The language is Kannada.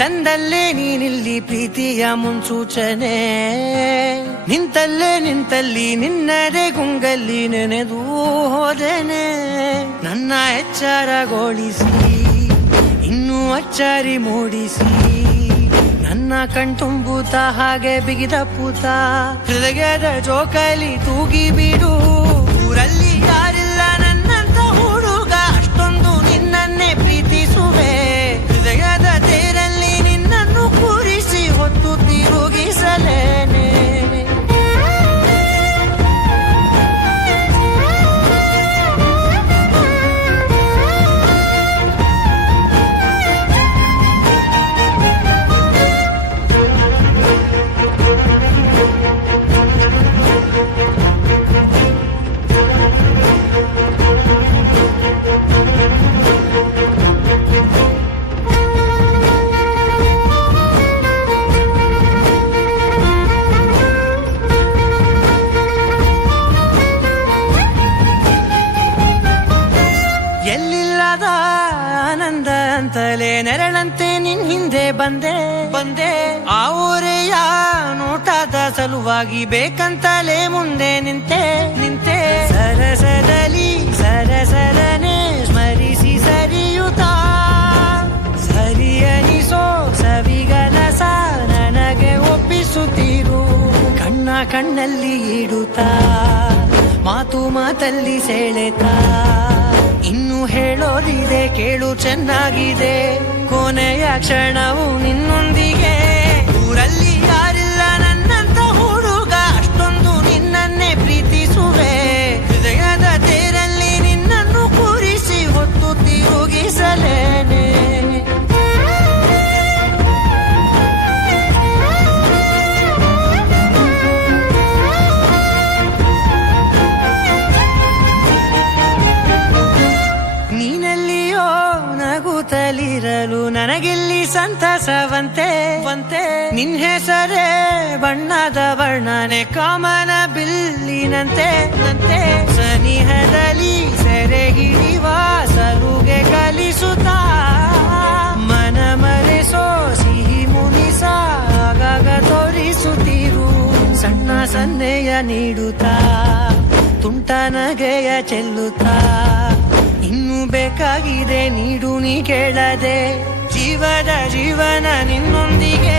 ತಂದಲ್ಲೇ ನೀನಿಲ್ಲಿ ಪ್ರೀತಿಯ ಮುನ್ಸೂಚನೆ, ನಿಂತಲ್ಲಿ ನಿನ್ನದೇ ಗುಂಗಲ್ಲಿ ನೆನೆದು ಹೋದೆನೆ. ನನ್ನ ಎಚ್ಚರಗೊಳಿಸಿ ಇನ್ನೂ ಅಚ್ಚರಿ ಮೂಡಿಸಿ, ನನ್ನ ಕಣ್ತುಂಬುತ್ತ ಹಾಗೆ ಬಿಗಿದ ಪೂತ ಹೃದಯದ ಜೋಕಾಲಿ ತೂಗಿ ಬಿಡು. ಊರಲ್ಲಿ ಯಾರಿಲ್ಲ ನನ್ನಂತ ಹುಡುಗ, ಅಷ್ಟೊಂದು ನಿನ್ನನ್ನೇ ಪ್ರೀತಿಸುವೆ. ಹೃದಯದ ತೇರಲ್ಲಿ ನಿನ್ನನ್ನು ಕೂರಿಸಿ ಹೊತ್ತು ತಿರುಗಿಸಲೇನೆ. ಎಲ್ಲಿಲ್ಲದ ಆನಂದ ಅಂತಲೇ ನೆರಳಂತೆ ನಿನ್ ಹಿಂದೆ ಬಂದೆ. ಆ ಊರೆಯ ನೋಟದ ಸಲುವಾಗಿ ಬೇಕಂತಲೇ ಮುಂದೆ ನಿಂತೆ. ಸರಸರನೆ ಸ್ಮರಿಸಿ ಸರಿಯುತ್ತ, ಸರಿ ಅನಿಸೋ ಸವಿಗನಸ ನನಗೆ ಒಪ್ಪಿಸುತ್ತೀರು. ಕಣ್ಣಲ್ಲಿ ಇಡುತ್ತಾ ಮಾತಲ್ಲಿ ಸೆಳೆತಾ, ಇನ್ನು ಹೇಳೋದಿದೆ ಕೇಳು ಚೆನ್ನಾಗಿದೆ. ಕೊನೆಯ ಕ್ಷಣವು ನಿನ್ನೊಂದಿಗೆ. ಊರಲ್ಲಿ ಯಾರಿಲ್ಲ ನನ್ನಂತ ಹುಡುಗ, ಅಷ್ಟೊಂದು ನಿನ್ನನ್ನೇ ಪ್ರೀತಿಸುವೆ. ಹೃದಯದ ತೇರಲ್ಲಿ ನಿನ್ನನ್ನು ಕೂರಿಸಿ ಹೊತ್ತು ತಿರುಗಿಸಲೇನೆ. ನಗುತ್ತಲಿರಲು ನನಗಿಲ್ಲಿ ಸಂತಸವಂತೆ. ನಿನ್ ಹೆಸರೇ ಬಣ್ಣದ ವರ್ಣನೆ ಕಾಮನ ಬಿಲ್ಲಿನಂತೆ. ಸನಿಹದಲ್ಲಿ ಸೆರೆ ಹಿಡಿಯುವ ಸಲುಗೆ ಕಲಿಸುತ್ತಾ, ಮನ ಮರೆಸೋ ಸಿಹಿ ಮುನಿಸ ಆಗಾಗ ತೋರಿಸುತ್ತೀರು. ಸಣ್ಣ ಸನ್ನೆಯ ನೀಡುತ್ತಾ ತುಂಟ ನಗೆಯ ಚೆಲ್ಲುತ್ತಾ, ಇನ್ನು ಬೇಕಾಗಿದೆ ನೀಡು ನೀ ಕೇಳದೆ. ಜೀವನ ನಿನ್ನೊಂದಿಗೆ.